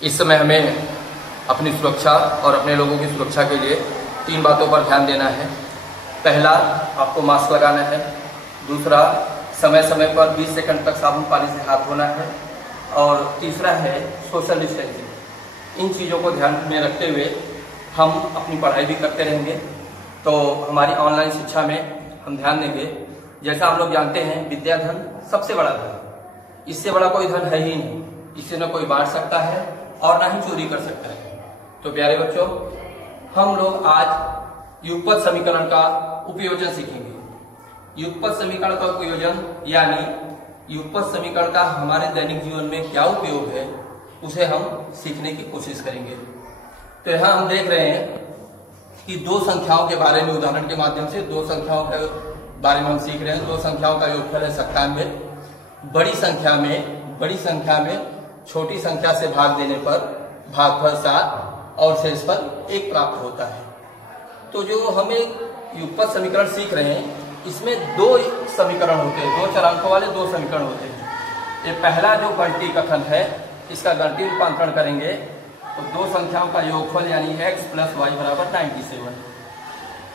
इस समय हमें अपनी सुरक्षा और अपने लोगों की सुरक्षा के लिए 3 बातों पर ध्यान देना है। पहला, आपको मास्क लगाना है। दूसरा, समय समय पर 20 सेकंड तक साबुन पानी से हाथ धोना है। और तीसरा है सोशल डिस्टेंसिंग। इन चीज़ों को ध्यान में रखते हुए हम अपनी पढ़ाई भी करते रहेंगे। तो हमारी ऑनलाइन शिक्षा में हम ध्यान देंगे। जैसा हम लोग जानते हैं, विद्या धन सबसे बड़ा धन, इससे बड़ा कोई धन है ही नहीं। इससे न कोई बांट सकता है और ना ही चोरी कर सकता है। तो प्यारे बच्चों, हम लोग आज युगपत समीकरण का उपयोजन सीखेंगे। युगपत समीकरण का उपयोजन यानी युगपत समीकरण का हमारे दैनिक जीवन में क्या उपयोग है, उसे हम सीखने की कोशिश करेंगे। तो यहाँ हम देख रहे हैं कि 2 संख्याओं के बारे में, उदाहरण के माध्यम से 2 संख्याओं के बारे में हम सीख रहे हैं। 2 संख्याओं का योगफल है 97। बड़ी संख्या में छोटी संख्या से भाग देने पर भागफल 7 और शेषफल 1 प्राप्त होता है। तो जो हम एक युगपत समीकरण सीख रहे हैं, इसमें 2 समीकरण होते हैं, 2 चरांकों वाले 2 समीकरण होते हैं। ये पहला जो गणितीय कथन है, इसका गणितीय रूपांतरण करेंगे तो 2 संख्याओं का योगफल यानी x + y = 97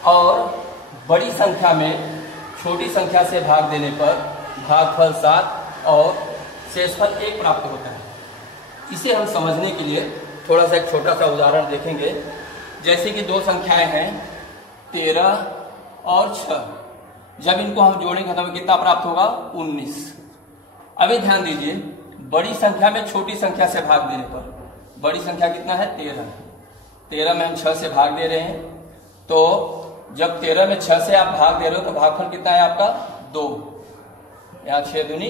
और बड़ी संख्या में छोटी संख्या से भाग देने पर भागफल 7 और शेषफल 1 प्राप्त होता है। इसे हम समझने के लिए थोड़ा सा एक छोटा सा उदाहरण देखेंगे। जैसे कि 2 संख्याएं हैं 13 और 6। जब इनको हम जोड़ेंगे तो हमें कितना प्राप्त होगा? 19। अभी ध्यान दीजिए, बड़ी संख्या में छोटी संख्या से भाग देने पर, बड़ी संख्या कितना है? 13। 13 में हम 6 से भाग दे रहे हैं। तो जब 13 में 6 से आप भाग दे रहे हो तो भागफल कितना है आपका? 2। यहाँ 6 दूनी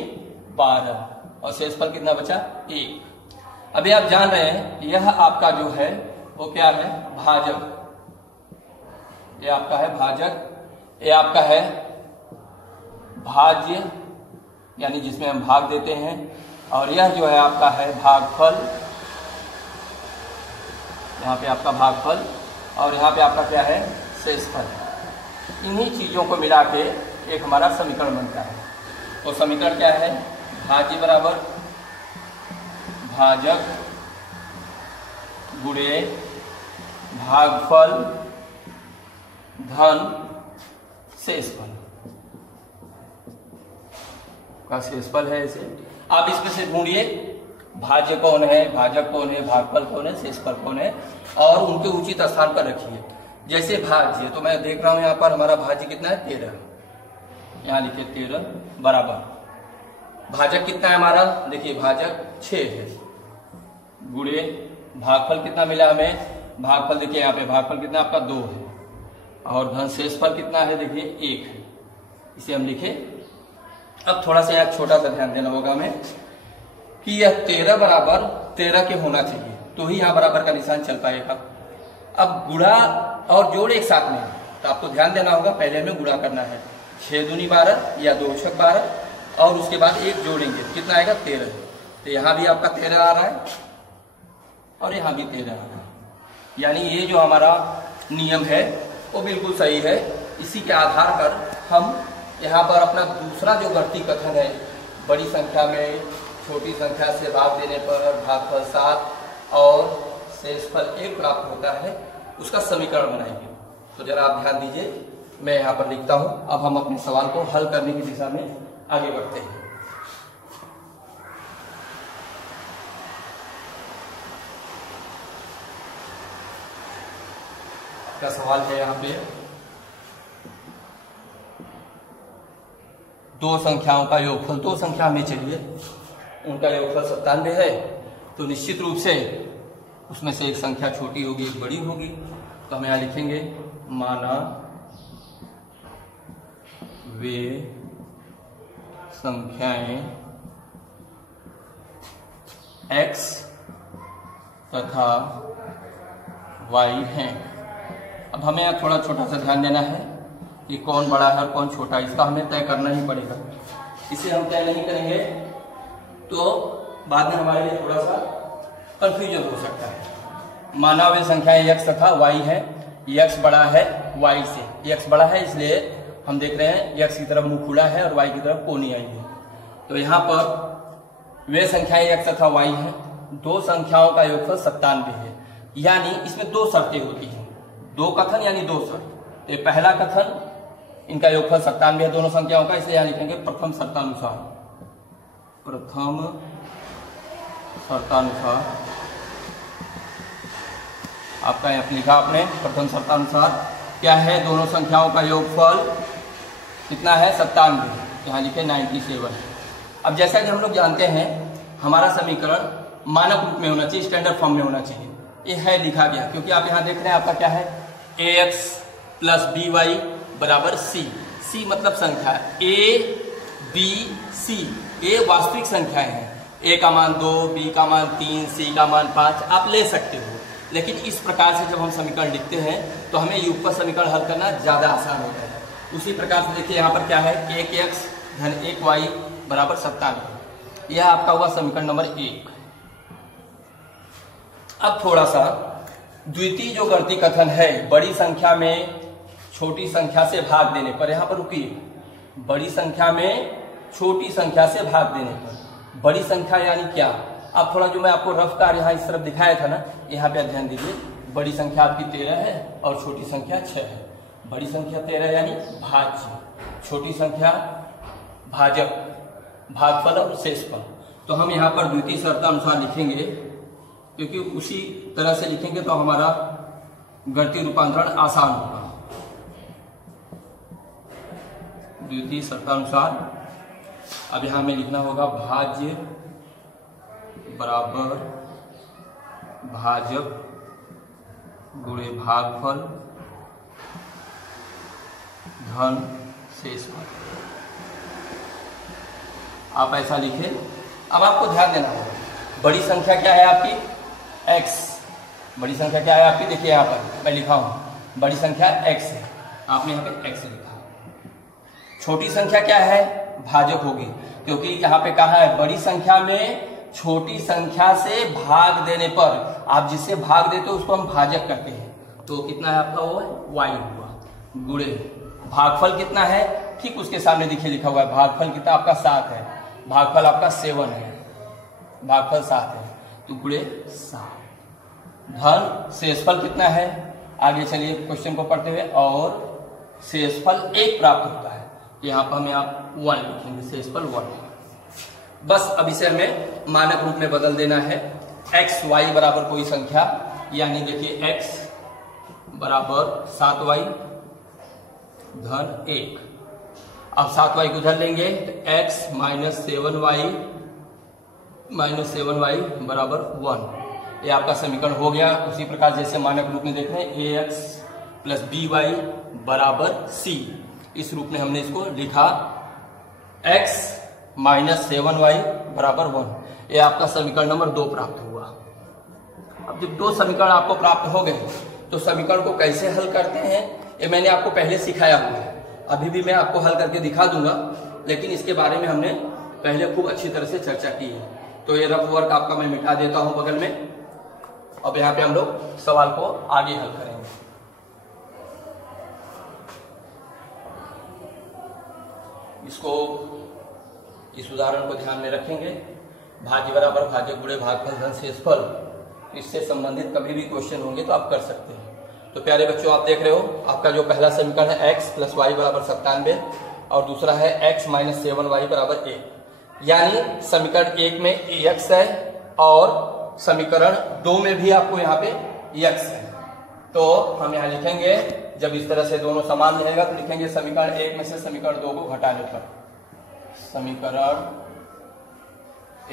12 और शेषफल कितना बचा? 1। अभी आप जान रहे हैं यह आपका जो है वो क्या है? भाजक। ये आपका है भाजक, ये आपका है भाज्य यानी जिसमें हम भाग देते हैं, और यह जो है आपका है भागफल। यहाँ पे आपका भागफल और यहाँ पे आपका क्या है? शेषफल। इन्हीं चीजों को मिला के एक हमारा समीकरण बनता है। तो समीकरण क्या है? भाज्य बराबर भाजक गुणे भागफल धन शेषफल का शेषफल है। इसे आप इसमें से ढूंढिए, भाज्य कौन है, भाजक कौन है, भागफल कौन है, शेषफल कौन है, और उनके उचित स्थान पर रखिए। जैसे भाज्य, तो मैं देख रहा हूं यहाँ पर हमारा भाज्य कितना है? 13। यहाँ लिखिए 13 बराबर भाजक कितना है हमारा? देखिए भाजक 6 है, गुणे भागफल कितना मिला हमें? भागफल देखिए यहाँ पे भागफल कितना आपका? 2 है, और धन शेषफल कितना है? देखिए 1 है। इसे हम लिखे। अब थोड़ा सा यहाँ छोटा सा ध्यान देना होगा हमें कि यह 13 बराबर 13 के होना चाहिए, तो ही यहाँ बराबर का निशान चल पाएगा। अब गुणा और जोड़ एक साथ में, तो आपको ध्यान देना होगा, पहले हमें गुणा करना है। 6 दूनी 12 या 2 छक 12 और उसके बाद 1 जोड़ेंगे, कितना आएगा? 13। तो यहाँ भी आपका 13 आ रहा है और यहाँ भी 13 आ रहा है। यानी ये जो हमारा नियम है वो बिल्कुल सही है। इसी के आधार पर हम यहाँ पर अपना दूसरा जो गणितीय कथन है, बड़ी संख्या में छोटी संख्या से भाग देने पर भागफल 7 और शेषफल 1 प्राप्त होता है, उसका समीकरण बनाएंगे। तो जरा आप ध्यान दीजिए, मैं यहाँ पर लिखता हूँ। अब हम अपने सवाल को हल करने की दिशा में आगे बढ़ते हैं। क्या सवाल है यहाँ पे? 2 संख्याओं का योगफल, 2 संख्या हमें चाहिए, उनका योगफल 97 है। तो निश्चित रूप से उसमें से एक संख्या छोटी होगी, एक बड़ी होगी। तो हम यहाँ लिखेंगे, माना वे संख्याएं x तथा y हैं। अब हमें यहाँ थोड़ा छोटा सा ध्यान देना है कि कौन बड़ा है और कौन छोटा है, इसका हमें तय करना ही पड़ेगा। इसे हम तय नहीं करेंगे तो बाद में हमारे लिए थोड़ा सा कंफ्यूजन हो सकता है। माना वे संख्याएं x तथा y है, x बड़ा है y से, x बड़ा है इसलिए हम देख रहे हैं x की तरफ मुंह खुला है और y की तरफ कोनी आई है। तो यहाँ पर वे संख्याएं x तथा y है, दो संख्याओं का योगफल 97 है। यानी इसमें दो शर्तें होती हैं, दो कथन यानी दो शर्त। तो पहला कथन इनका योगफल 97 है दोनों संख्याओं का, इसलिए यहां लिखेंगे प्रथम शर्तानुसार। प्रथम शर्तानुसार आपका यहाँ लिखा आपने, प्रथम शर्तानुसार क्या है, दोनों संख्याओं का योगफल कितना है 97, यहाँ लिखे 97। अब जैसा कि हम लोग जानते हैं हमारा समीकरण मानक रूप में होना चाहिए, स्टैंडर्ड फॉर्म में होना चाहिए। ये है लिखा गया, क्योंकि आप यहाँ देख रहे हैं आपका क्या है, ax प्लस by बराबर c। c मतलब संख्या, a b c ये वास्तविक संख्याएं हैं। a का मान 2, b का मान 3, c का मान 5 आप ले सकते हो। लेकिन इस प्रकार से जब हम समीकरण लिखते हैं तो हमें युगपत समीकरण हल करना ज्यादा आसान होता है। उसी प्रकार से देखिए यहाँ पर क्या है, 1x धन 1y बराबर 97, यह आपका हुआ समीकरण नंबर 1। अब थोड़ा सा द्वितीय जो गणती कथन है, बड़ी संख्या में छोटी संख्या से भाग देने पर, यहां पर रुकिए, बड़ी संख्या में छोटी संख्या से भाग देने पर, बड़ी संख्या यानी क्या। अब थोड़ा जो मैं आपको रफ कार यहाँ इस तरफ दिखाया था ना, यहाँ पे ध्यान दीजिए। बड़ी संख्या आपकी 13 है और छोटी संख्या 6 है। बड़ी संख्या 13 यानी भाज्य, छोटी संख्या भाजक, भागफल और शेषफल। तो हम यहाँ पर द्वितीय शर्तानुसार लिखेंगे, क्योंकि उसी तरह से लिखेंगे तो हमारा गणितीय रूपांतरण आसान होगा। द्वितीय शर्तानुसार अब यहां में लिखना होगा भाज्य बराबर भाजक गुणे भागफल धन शेषफल। आप ऐसा लिखें। अब आपको ध्यान देना होगा, बड़ी संख्या क्या है आपकी, x। बड़ी संख्या क्या है आपकी, देखिए यहाँ पर मैं लिखा हूं, बड़ी संख्या x है, आपने यहाँ पे x लिखा। छोटी संख्या क्या है, भाजक होगी, क्योंकि यहाँ पे कहा है बड़ी संख्या में छोटी संख्या से भाग देने पर, आप जिससे भाग देते हो उसको हम भाजक करते हैं। तो कितना है आपका, वो y हुआ, गुणे भागफल कितना है, ठीक उसके सामने देखिए लिखा हुआ है, भागफल कितना आपका 7 है, भागफल आपका 7 है, भागफल 7 है, तो गुणे 7। धन शेषफल कितना है, आगे चलिए क्वेश्चन को पढ़ते हुए, और शेषफल 1 प्राप्त होता है। यहाँ पर हमें आप 1 लिखेंगे, शेषफल 1। बस अब इसे हमें मानक रूप में बदल देना है। x y बराबर कोई संख्या, यानी देखिए x बराबर 7y धन 1। अब 7y को उधर लेंगे तो x माइनस 7y बराबर 1। ये आपका समीकरण हो गया। उसी प्रकार जैसे मानक रूप में देख रहे हैं, ax प्लस by बराबर c, इस रूप में हमने इसको लिखा, x माइनस 7y बराबर 1। ये आपका समीकरण नंबर 2 प्राप्त हुआ। अब जब 2 समीकरण आपको प्राप्त हो गए तो समीकरण को कैसे हल करते हैं ये मैंने आपको पहले सिखाया हुआ है, अभी भी मैं आपको हल करके दिखा दूंगा, लेकिन इसके बारे में हमने पहले खूब अच्छी तरह से चर्चा की है। तो ये रफ वर्क आपका मैं मिटा देता हूं बगल में। अब यहाँ पे हम लोग सवाल को आगे हल करेंगे। इसको, इस उदाहरण को ध्यान में रखेंगे, भाज्य बराबर भाजक गुणे भागफल धन शेषफल, इससे संबंधित कभी भी क्वेश्चन होंगे तो आप कर सकते हैं। तो प्यारे बच्चों, आप देख रहे हो आपका जो पहला समीकरण है x प्लस वाई बराबर 97 और दूसरा है x माइनस 7y बराबर 1। यानी समीकरण 1 में x है और समीकरण 2 में भी आपको यहाँ पे x है। तो हम यहाँ लिखेंगे, जब इस तरह से दोनों समान रहेगा तो लिखेंगे समीकरण 1 में से समीकरण 2 को घटाने पर, समीकरण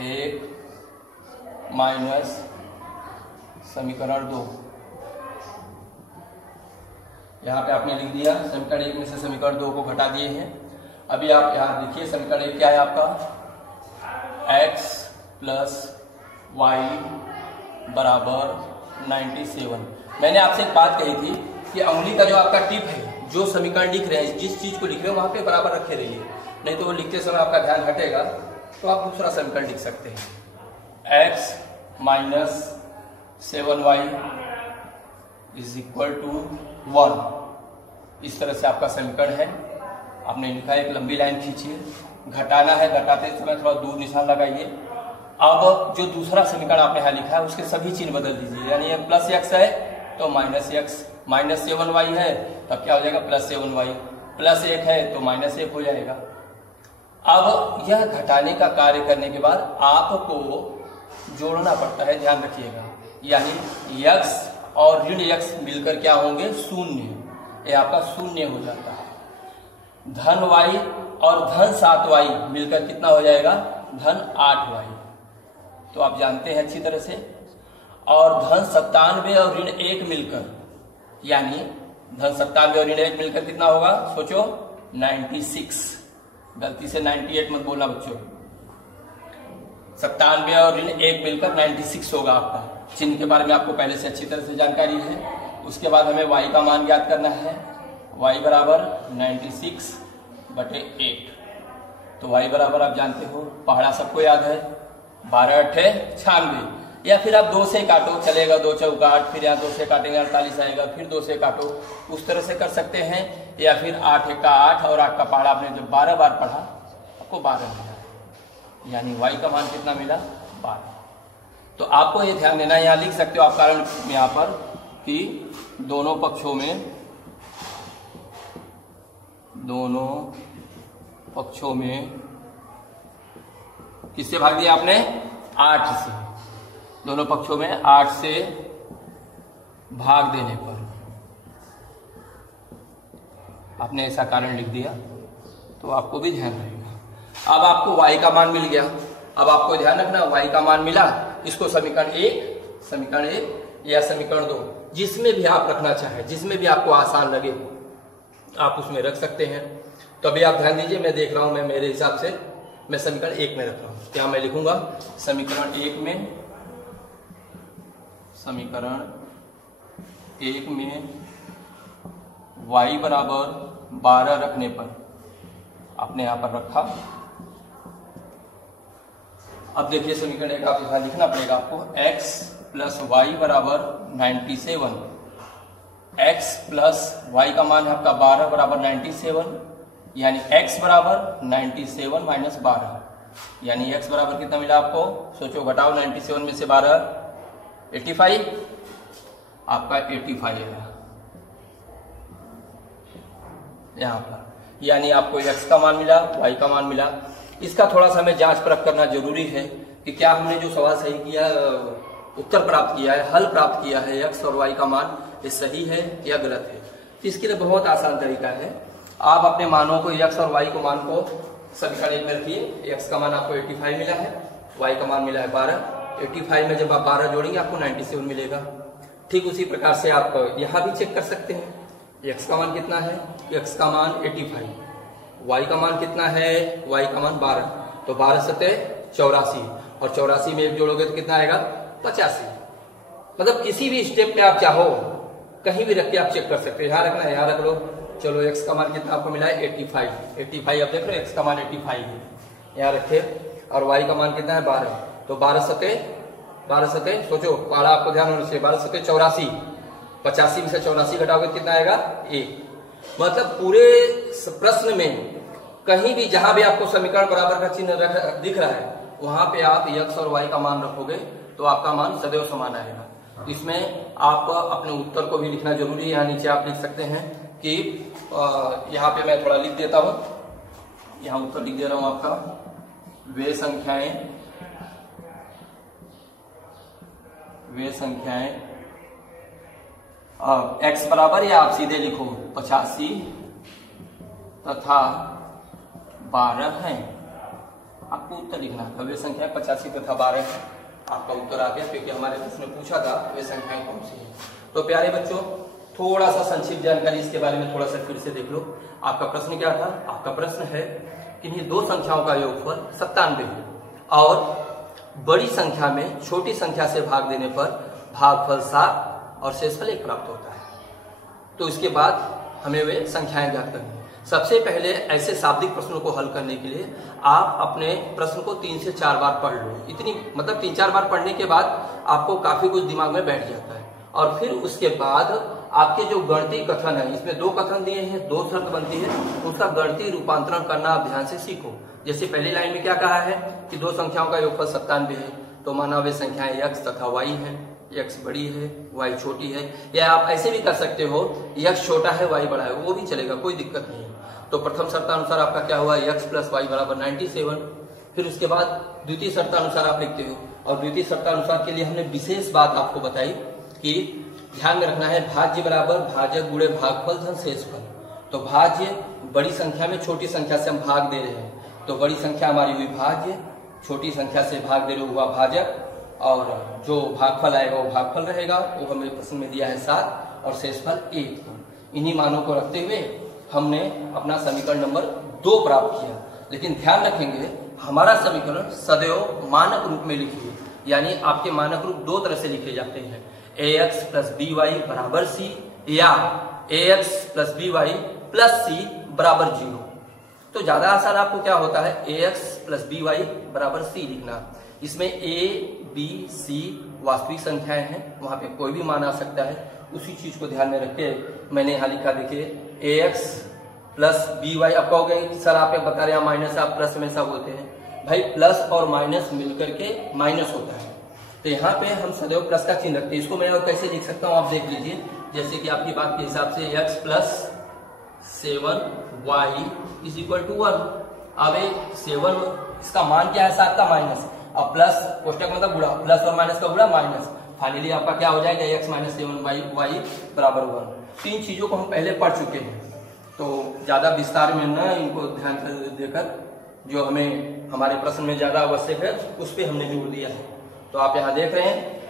1 माइनस समीकरण 2। यहाँ पे आपने लिख दिया समीकरण 1 में से समीकरण 2 को घटा दिए हैं। अभी आप यहाँ लिखिए समीकरण 1 क्या है आपका, x प्लस वाई बराबर 97। मैंने आपसे एक बात कही थी कि उंगली का जो आपका टिप है, जो समीकरण लिख रहे हैं, जिस चीज को लिख रहे हैं वहां पे बराबर रखे रहिए, नहीं तो वो लिखते समय आपका ध्यान हटेगा तो आप दूसरा समीकरण लिख सकते हैं। x minus 7y is equal to 1। इस तरह से आपका समीकरण है। आपने लिखा है, एक लंबी लाइन खींचिए, घटाना है, घटाते समय थोड़ा दूर निशान लगाइए अब जो दूसरा समीकरण आपने यहाँ लिखा है उसके सभी चिन्ह बदल दीजिए, यानी ये प्लस एक्स है तो माइनस एक्स, माइनस 7y है तब क्या हो जाएगा प्लस 7y, प्लस 1 है तो माइनस 1 हो जाएगा। अब यह घटाने का कार्य करने के बाद आपको जोड़ना पड़ता है, ध्यान रखिएगा, यानी x और ऋण x मिलकर क्या होंगे शून्य, ये आपका शून्य हो जाता है। धन y और धन 7y मिलकर कितना हो जाएगा धन 8y, तो आप जानते हैं अच्छी तरह से। और धन 97 और ऋण 1 मिलकर, यानी धन 97 और ऋण 1 मिलकर कितना होगा सोचो 96, गलती से 98 मत बोलना बच्चों, 97 और ऋण 1 मिलकर 96 होगा आपका। चिन्ह के बारे में आपको पहले से अच्छी तरह से जानकारी है। उसके बाद हमें y का मान ज्ञात करना है, y बराबर 96/8, तो y बराबर आप जानते हो, पहाड़ा सबको याद है 12 × 8 = 96, या फिर आप 2 से काटो चलेगा, 2 चौका 8, फिर यहाँ 2 से काटेंगे 48 आएगा, फिर 2 से काटो, उस तरह से कर सकते हैं। या फिर 8 × 1 = 8 और 8 का पहाड़ा आपने जब 12 बार पढ़ा आपको 12 मिला, यानी y का मान कितना मिला 12। तो आपको ये ध्यान देना, यहाँ लिख सकते हो आप कारण यहाँ पर कि दोनों पक्षों में किससे भाग दिया आपने 8 से, दोनों पक्षों में 8 से भाग देने पर आपने ऐसा कारण लिख दिया, तो आपको भी ध्यान रहेगा। अब आपको y का मान मिल गया, अब आपको ध्यान रखना y का मान मिला, इसको समीकरण 1 या समीकरण 2 जिसमें भी आप रखना चाहे, जिसमें भी आपको आसान लगे आप उसमें रख सकते हैं। तो अभी आप ध्यान दीजिए, मैं देख रहा हूं, मैं मेरे हिसाब से मैं समीकरण 1 में रख रहा हूं। क्या मैं लिखूंगा समीकरण 1 में y बराबर 12 रखने पर आपने यहां पर रखा। अब देखिए समीकरण 1 आप यहां लिखना पड़ेगा आपको, x + y बराबर 97, x + y का मान है आपका 12 बराबर 97, यानी x बराबर 97 - 12, यानी x बराबर कितना मिला आपको सोचो, घटाओ 97 में से 12 85, आपका 85 है यहाँ पर, यानी आपको x का मान मिला, y का मान मिला। इसका थोड़ा सा हमें जांच परख करना जरूरी है कि क्या हमने जो सवाल सही किया, उत्तर प्राप्त किया है, हल प्राप्त किया है, x और y का मान ये सही है या गलत है। तो इसके लिए बहुत आसान तरीका है, आप अपने मानों को x और y को मान को समीकरण 1 में रखिए। x का मान आपको 85 मिला है, y का मान मिला है 12, 85 में जब आप 12 जोड़ेंगे आपको 97 मिलेगा। ठीक उसी प्रकार से आप यहाँ भी चेक कर सकते हैं, x का मान कितना है, x का मान 85, y का मान कितना है, y का मान 12, तो 12 × 84, और 84 में 1 जोड़ोगे तो कितना आएगा 85। मतलब किसी भी स्टेप पे आप चाहो कहीं भी रख के आप चेक कर सकते हो, यहाँ रखना है यहाँ रख लो। चलो x का मान कितना आपको मिला है 85 आप देख रहे हो, x का मान 85 है, यहाँ रखे, और y का मान कितना है 12, तो 12 × सोचो, पहाड़ा आपको ध्यान होना चाहिए, 12 × 84, 85 में से 84 घटाओगे कितना आएगा 1। मतलब पूरे प्रश्न में कहीं भी जहां भी आपको समीकरण बराबर का चिन्ह दिख रहा है वहां पे आप x और y का मान रखोगे तो आपका मान सदैव समान आएगा। इसमें आप अपने उत्तर को भी लिखना जरूरी है, यहाँ नीचे आप लिख सकते हैं कि यहाँ पे मैं थोड़ा लिख देता हूं, यहाँ उत्तर लिख दे रहा हूं आपका, वे संख्याएं x बराबर, या आप सीधे लिखो 85 तथा 12 है, आपको उत्तर लिखना है। वे संख्याएं 85 तथा 12 है, आपका उत्तर आ गया, क्योंकि हमारे प्रश्न में पूछा था वे संख्याएं कौन सी है। तो प्यारे बच्चों, थोड़ा सा संक्षिप्त जानकारी इसके बारे में थोड़ा सा फिर से देख लो। आपका प्रश्न क्या था, आपका प्रश्न है कि इन्हीं दो संख्याओं का योगफल 97 है और बड़ी संख्या में छोटी संख्या से भाग देने पर भागफल 7 और शेषफल 1 प्राप्त होता है। तो इसके बाद हमें वे संख्याएं ज्ञात करनी है। सबसे पहले ऐसे शाब्दिक प्रश्नों को हल करने के लिए आप अपने प्रश्न को 3 से 4 बार पढ़ लो। इतनी मतलब 3-4 बार पढ़ने के बाद आपको काफी कुछ दिमाग में बैठ जाता है, और फिर उसके बाद आपके जो गणितीय कथन है, इसमें 2 कथन दिए हैं, 2 शर्त बनती है, उसका गणितीय रूपांतरण करना आप ध्यान से सीखो। जैसे पहली लाइन में क्या कहा है कि 2 संख्याओं का योगफल 97 है, तो माना वे संख्याएं x तथा y है, x बड़ी है y छोटी है, या आप ऐसे भी कर सकते हो x छोटा है y बड़ा है, वो भी चलेगा, कोई दिक्कत नहीं है। तो प्रथम शर्तानुसार आपका क्या हुआ, x प्लस वाई बराबर 97। फिर उसके बाद द्वितीय शर्तानुसार आप लिखते हो, और द्वितीय शर्तानुसार के लिए हमने विशेष बात आपको बताई कि ध्यान में रखना है भाज्य बराबर भाजक गुणे भागफल धन शेषफल। तो भाज्य बड़ी संख्या में छोटी संख्या से हम भाग दे रहे हैं, तो बड़ी संख्या हमारी हुई भाज्य, छोटी संख्या से भाग दे रहे हुआ भाजक, और जो भागफल आएगा वो भागफल रहेगा, वो हमें प्रश्न में दिया है 7 और शेषफल 1। इन्हीं मानों को रखते हुए हमने अपना समीकरण नंबर 2 प्राप्त किया। लेकिन ध्यान रखेंगे हमारा समीकरण सदैव मानक रूप में लिखिए, यानी आपके मानक रूप 2 तरह से लिखे जाते हैं, ax प्लस बी वाई बराबर c, या ax plus B Y plus c बराबर 0। तो ज्यादा आसान आपको क्या होता है, ax प्लस बी वाई बराबर c लिखना। इसमें a b c वास्तविक संख्याएं हैं, वहां पे कोई भी मान आ सकता है। उसी चीज को ध्यान में रख के मैंने यहाँ लिखा, देखिए ax प्लस बी वाई। आप कहोगे कि सर आप बता रहे हैं माइनस, आप प्लस हमेशा बोलते हैं। भाई प्लस और माइनस मिलकर के माइनस होता है, तो यहाँ पे हम सदैव प्लस का चिन्ह रखते हैं। इसको मैं और कैसे लिख सकता हूँ आप देख लीजिए, जैसे कि आपकी बात के हिसाब से x plus 7y is equal to 1। अब 7 इसका मान क्या है, 7 का माइनस, अब प्लस कोष्टक मतलब गुणा, प्लस और माइनस का गुणा माइनस, फाइनली आपका क्या हो जाएगा x माइनस 7y बराबर 1। 3 चीजों को हम पहले पढ़ चुके हैं, तो ज्यादा विस्तार में न इनको ध्यान देकर जो हमें हमारे प्रश्न में ज्यादा आवश्यक है उस पर हमने जोर दिया है। तो आप यहाँ देख रहे हैं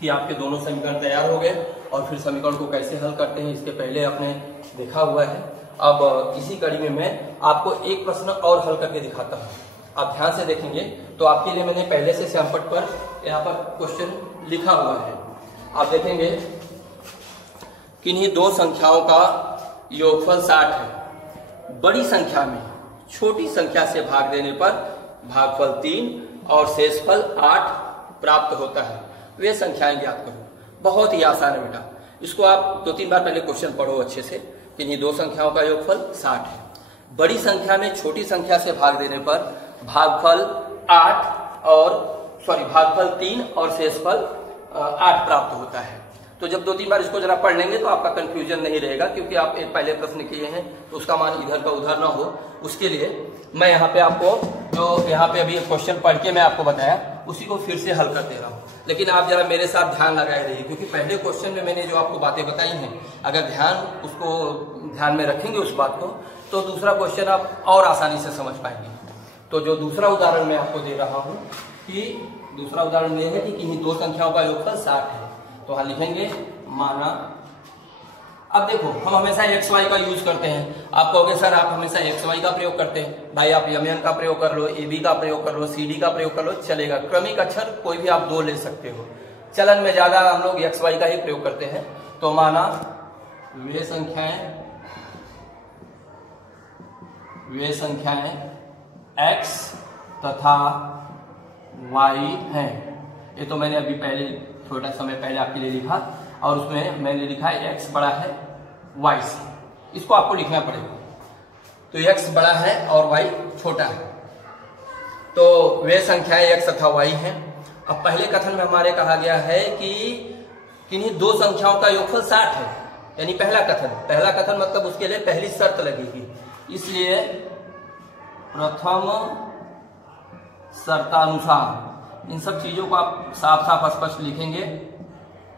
कि आपके दोनों समीकरण तैयार हो गए, और फिर समीकरण को कैसे हल करते हैं इसके पहले आपने देखा हुआ है। अब इसी कड़ी में मैं आपको एक प्रश्न और हल करके दिखाता हूँ, आप ध्यान से देखेंगे तो आपके लिए मैंने पहले से श्यामपट पर यहाँ पर क्वेश्चन लिखा हुआ है। आप देखेंगे किन्हीं 2 संख्याओं का योगफल 60 है, बड़ी संख्या में छोटी संख्या से भाग देने पर भागफल 3 और शेषफल 8 प्राप्त होता है। वे संख्याएं ज्ञात करो। बहुत ही आसान है बेटा, इसको आप 2-3 बार पहले क्वेश्चन पढ़ो अच्छे से। किन्हीं 2 संख्याओं का योगफल 60 है, बड़ी संख्या में छोटी संख्या से भाग देने पर भागफल 3 और शेषफल 8 प्राप्त होता है। तो जब 2-3 बार इसको जरा पढ़ लेंगे तो आपका कंफ्यूजन नहीं रहेगा, क्योंकि आप एक पहले प्रश्न किए हैं तो उसका मान इधर का उधर ना हो, उसके लिए मैं यहाँ पे आपको जो यहाँ पे अभी क्वेश्चन पढ़ के मैं आपको बताया उसी को फिर से हल कर दे रहा हूँ। लेकिन आप जरा मेरे साथ ध्यान लगाए रहिए, क्योंकि पहले क्वेश्चन में मैंने जो आपको बातें बताई हैं, अगर ध्यान में रखेंगे उस बात को, तो दूसरा क्वेश्चन आप और आसानी से समझ पाएंगे। तो जो दूसरा उदाहरण मैं आपको दे रहा हूँ, कि दूसरा उदाहरण यह है कि किन्हीं 2 संख्याओं का योगफल 60 है, तो यहाँ लिखेंगे माना। अब देखो हम हमेशा एक्स वाई का यूज करते हैं। आप कहोगे सर आप हमेशा एक्स वाई का प्रयोग करते हैं। भाई आप यमन का प्रयोग कर लो, ए बी का प्रयोग कर लो, सी डी का प्रयोग कर लो, चलेगा। क्रमिक अक्षर कोई भी आप 2 ले सकते हो। चलन में ज्यादा हम लोग एक्स वाई का ही प्रयोग करते हैं। तो माना वे संख्याएं एक्स तथा वाई हैं। ये तो मैंने अभी पहले थोड़ा समय पहले आपके लिए लिखा, और उसमें मैंने लिखा है x बड़ा है y से। इसको आपको लिखना पड़ेगा। तो x बड़ा है और y छोटा है, तो वे संख्याएं x तथा y हैं। अब पहले कथन में हमारे कहा गया है कि किन्हीं 2 संख्याओं का योगफल 60 है, यानी पहला कथन मतलब उसके लिए पहली शर्त लगेगी। इसलिए प्रथम शर्तानुसार इन सब चीजों को आप साफ साफ स्पष्ट लिखेंगे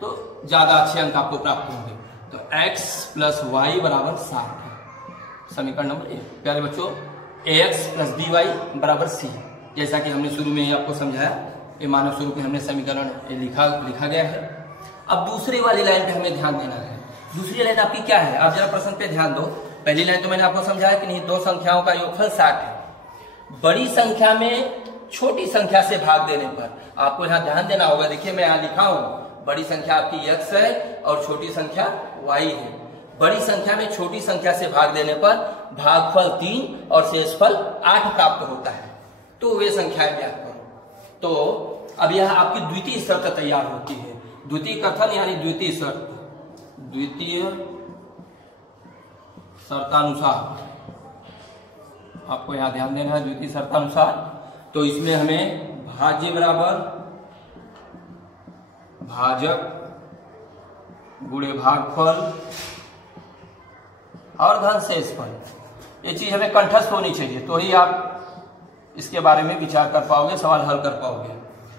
तो ज्यादा अच्छे अंक आपको प्राप्त होंगे। तो x प्लस वाई बराबर 60 है, समीकरण नंबर 1। प्यारे बच्चों, ax प्लस बी वाई बराबर c, जैसा कि हमने शुरू में ही आपको समझाया, ये मानव स्वरूप में हमने समीकरण लिखा गया है। अब दूसरी वाली लाइन पे हमें ध्यान देना है। दूसरी लाइन आपकी क्या है, आप जरा प्रश्न पे ध्यान दो। पहली लाइन तो मैंने आपको समझाया कि नहीं 2 संख्याओं का योगफल 60 है, बड़ी संख्या में छोटी संख्या से भाग देने पर। आपको यहाँ ध्यान देना होगा। देखिए मैं यहाँ लिखा हूं, बड़ी संख्या आपकी x है और छोटी संख्या y है। बड़ी संख्या में छोटी संख्या से भाग देने पर भागफल 3 और शेषफल 8 प्राप्त होता है। तो वे संख्याएं ज्ञात करो। तो अब यह आपकी द्वितीय शर्त तैयार होती है। द्वितीय कथन यानी द्वितीय शर्त। द्वितीय शर्तानुसार, आपको यहां ध्यान देना है, द्वितीय शर्तानुसार। तो इसमें हमें भाज्य बराबर भाजक गुणे भागफल और धन शेषफल, ये चीज हमें कंठस्थ होनी चाहिए, तो ही आप इसके बारे में विचार कर पाओगे, सवाल हल कर पाओगे।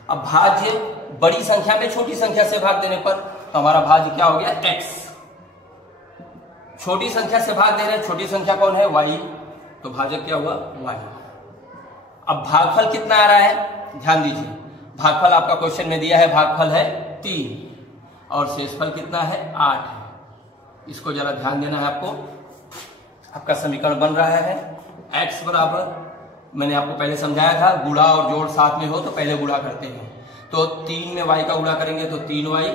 अब भाज्य बड़ी संख्या में छोटी संख्या से भाग देने पर तो हमारा भाज्य क्या हो गया, x। छोटी संख्या से भाग दे रहे हैं, छोटी संख्या कौन है, y, तो भाजक क्या हुआ, y। अब भागफल कितना आ रहा है, ध्यान दीजिए, भागफल आपका क्वेश्चन में दिया है, भागफल है 3 और शेषफल कितना है, 8 है। इसको जरा ध्यान देना है आपको। आपका समीकरण बन रहा है x बराबर, मैंने आपको पहले समझाया था, गुणा और जोड़ साथ में हो तो पहले गुणा करते हैं, तो 3 में y का गुणा करेंगे तो 3y,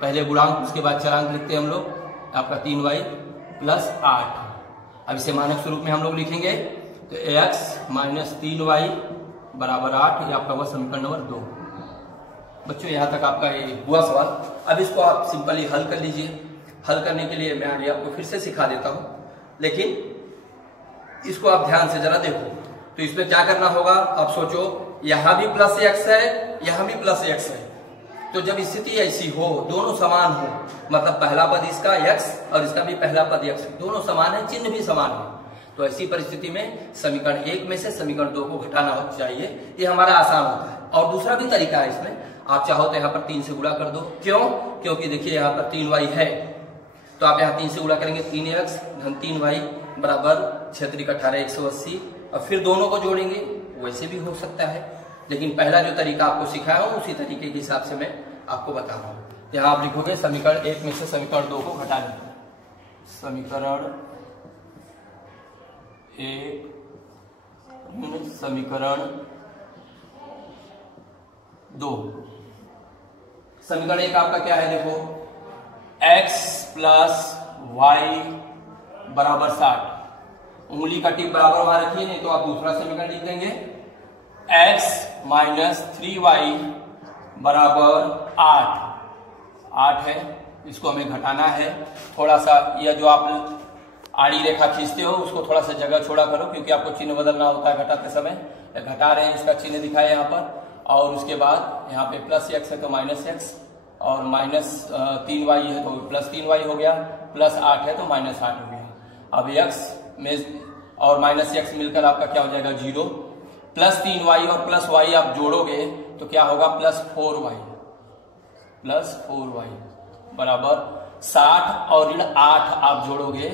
पहले गुणांक उसके बाद चरांक लिखते हैं हम लोग, आपका 3y प्लस 8। अब इसे मानक स्वरूप में हम लोग लिखेंगे तो x माइनस 3y बराबर 8, ये आपका हुआ समीकरण नंबर 2। बच्चों यहाँ तक आपका ये हुआ सवाल। अब इसको आप सिंपली हल कर लीजिए। हल करने के लिए मैं आगे आपको फिर से सिखा देता हूँ, लेकिन इसको आप ध्यान से जरा देखो। तो इसमें क्या करना होगा, आप सोचो, यहां भी प्लस x है, यहां भी प्लस x है, तो जब स्थिति ऐसी हो, दोनों समान हो, मतलब पहला पद इसका x और इसका भी पहला पद x, दोनों समान है, चिन्ह भी समान है, तो ऐसी परिस्थिति में समीकरण 1 में से समीकरण 2 को घटाना चाहिए। ये हमारा आसान होता है। और दूसरा भी तरीका है इसमें, आप चाहो तो यहाँ पर 3 से गुणा कर दो। क्यों, क्योंकि देखिए यहाँ पर 3y है, तो आप यहाँ 3 से गुणा करेंगे, 3x धन 3y बराबर 6 18 180, और फिर दोनों को जोड़ेंगे, वैसे भी हो सकता है, लेकिन पहला जो तरीका आपको सिखाया हूं उसी तरीके के हिसाब से मैं आपको बता रहा हूं। यहां आप लिखोगे समीकरण 1 में से समीकरण 2 को घटा लेंगे, समीकरण 1 समीकरण 2। समीकरण 1 आपका क्या है, देखो, x प्लस वाई बराबर 60, उंगली का टिप बराबर वहां रखिए, नहीं तो आप दूसरा समीकरण लिख देंगे, x माइनस 3y बराबर 8 है। इसको हमें घटाना है। थोड़ा सा यह जो आप आड़ी रेखा खींचते हो उसको थोड़ा सा जगह छोड़ा करो, क्योंकि आपको चिन्ह बदलना होता है घटाते समय। घटा रहे हैं, इसका चिन्ह दिखाए यहाँ पर, और उसके बाद यहाँ पे प्लस x है तो माइनस x, और माइनस 3y है तो प्लस 3y हो गया, प्लस 8 है तो माइनस 8 हो गया। अब x में और माइनस x मिलकर आपका क्या हो जाएगा, 0, प्लस 3y और प्लस y आप जोड़ोगे तो क्या होगा, प्लस 4y बराबर 60, और ऋण 8 आप जोड़ोगे,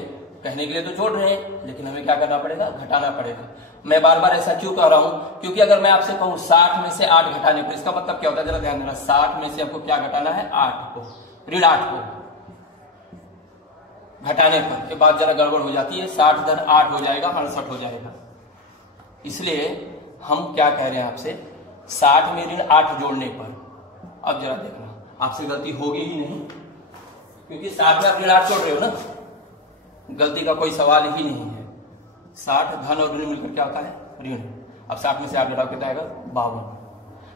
कहने के लिए तो जोड़ रहे हैं, लेकिन हमें क्या करना पड़ेगा, घटाना पड़ेगा। मैं बार बार ऐसा क्यों कह रहा हूं, क्योंकि अगर मैं आपसे कहूं 60 में से 8 घटाने पर, इसका मतलब क्या होता है, जरा ध्यान देना, 60 में से आपको क्या घटाना है, 8 को, ऋण 8 को घटाने पर ये बात जरा गड़बड़ हो जाती है, 60 धन 8 हो जाएगा, 68 हो जाएगा। इसलिए हम क्या कह रहे हैं आपसे, 60 में ऋण 8 जोड़ने पर, अब जरा देखना, आपसे गलती होगी ही नहीं, क्योंकि 60 में आप ऋण 8 जोड़ रहे हो ना, गलती का कोई सवाल ही नहीं है। 60 धन और ऋण मिलकर क्या होता है, ऋण। अब 60 में से 8 घटाओ कितना आएगा, 52।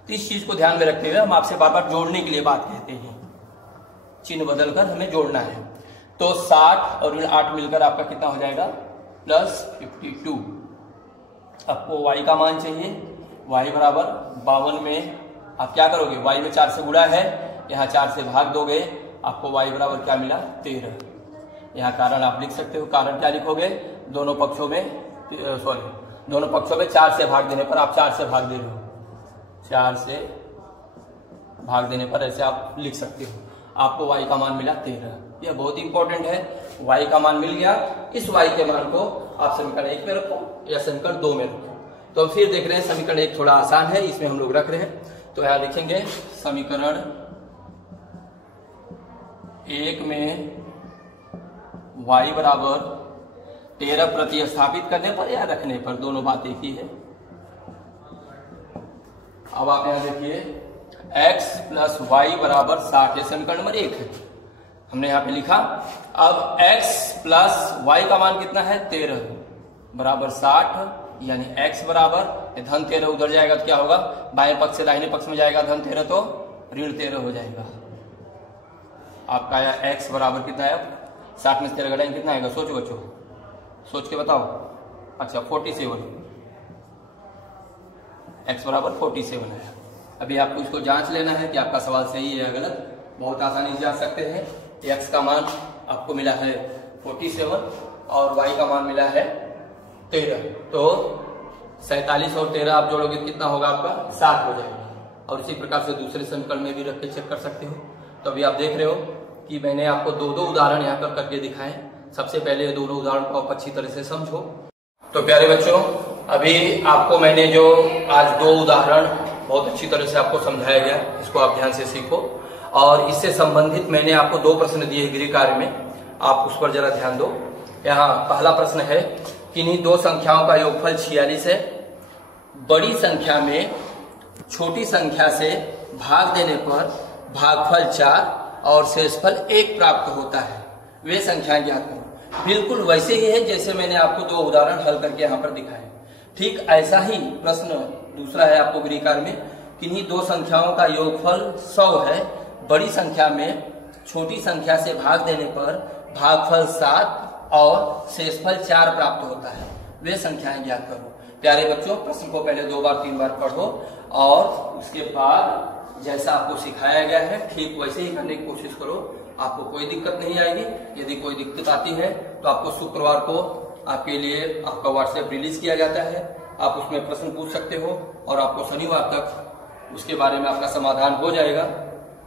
तो इस चीज को ध्यान में रखते हुए हम आपसे बार बार जोड़ने के लिए बात कहते हैं, चिन्ह बदलकर हमें जोड़ना है। तो 60 और ऋण 8 मिलकर आपका कितना हो जाएगा, प्लस 52। आपको y का मान चाहिए, y बराबर 52 में आप क्या करोगे, y में 4 से गुणा है, यहाँ 4 से भाग दोगे, आपको y बराबर क्या मिला, 13। यहाँ कारण आप लिख सकते हो, कारण क्या लिखोगे, दोनों पक्षों में 4 से भाग देने पर, आप 4 से भाग दे रहे हो, 4 से भाग देने पर ऐसे आप लिख सकते हो, आपको y का मान मिला 13। यह बहुत इंपॉर्टेंट है, y का मान मिल गया, इस y के मान को आप समीकरण 1 में रखो या समीकरण 2 में रखो। तो फिर देख रहे हैं समीकरण 1 थोड़ा आसान है, इसमें हम लोग रख रहे हैं, तो यहां लिखेंगे समीकरण 1 में y बराबर 13 प्रतिस्थापित करने पर या रखने पर, दोनों बात एक ही है। अब आप यहां देखिए x प्लस वाई बराबर 60, ये समीकरण नंबर 1 है, हमने यहां पे लिखा। अब x प्लस वाई का मान कितना है, 13 बराबर 60, यानी x बराबर धन 13 उधर जाएगा तो क्या होगा, बाएं पक्ष से दाहिने पक्ष में जाएगा धन 13 तो ऋण 13 हो जाएगा। आपका आया x बराबर कितना आया, 60 में से 13 घटाएंगे कितना आएगा, सोचो बच्चों, सोच के बताओ। अच्छा 47, x बराबर 47 है। अभी आपको इसको जांच लेना है कि आपका सवाल सही है या गलत। बहुत आसानी से जांच सकते हैं। x का मान आपको मिला है 47 और y का मान मिला है 13, तो 47 और 13 आप जोड़ोगे कितना होगा, आपका 60 हो जाएगा। और इसी प्रकार से दूसरे समीकरण में भी रख के चेक कर सकते हो। तो अभी आप देख रहे हो कि मैंने आपको दो उदाहरण यहाँ पर करके दिखाए। सबसे पहले दोनों उदाहरण को आप अच्छी तरह से समझो। तो प्यारे बच्चों, अभी आपको मैंने जो आज दो उदाहरण बहुत अच्छी तरह से आपको समझाया गया, इसको आप ध्यान से सीखो। और इससे संबंधित मैंने आपको दो प्रश्न दिए गृह कार्य में, आप उस पर जरा ध्यान दो। यहाँ पहला प्रश्न है, किन्हीं दो संख्याओं का योगफल 46 है, बड़ी संख्या में छोटी संख्या से भाग देने पर भागफल 4 और शेषफल 1 प्राप्त होता है, वे संख्याएं ज्ञात करो। बिल्कुल वैसे ही है जैसे मैंने आपको दो उदाहरण हल करके यहाँ पर दिखाए। ठीक ऐसा ही प्रश्न दूसरा है आपको गृह कार्य में, किन्हीं दो संख्याओं का योगफल 100 है, बड़ी संख्या में छोटी संख्या से भाग देने पर भागफल 7 और शेषफल 4 प्राप्त होता है, वे संख्याएं ज्ञात करो। प्यारे बच्चों, प्रश्न को पहले 2 बार 3 बार पढ़ो और उसके बाद जैसा आपको सिखाया गया है ठीक वैसे ही करने की कोशिश करो। आपको कोई दिक्कत नहीं आएगी। यदि कोई दिक्कत आती है तो आपको शुक्रवार को आपके लिए आपका व्हाट्सएप रिलीज किया जाता है, आप उसमें प्रश्न पूछ सकते हो और आपको शनिवार तक उसके बारे में आपका समाधान हो जाएगा।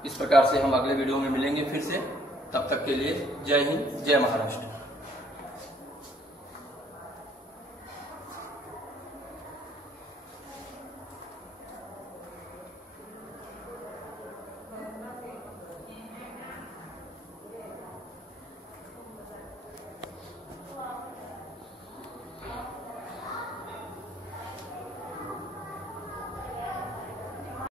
इस प्रकार से हम अगले वीडियो में मिलेंगे फिर से। तब तक के लिए जय हिंद, जय महाराष्ट्र।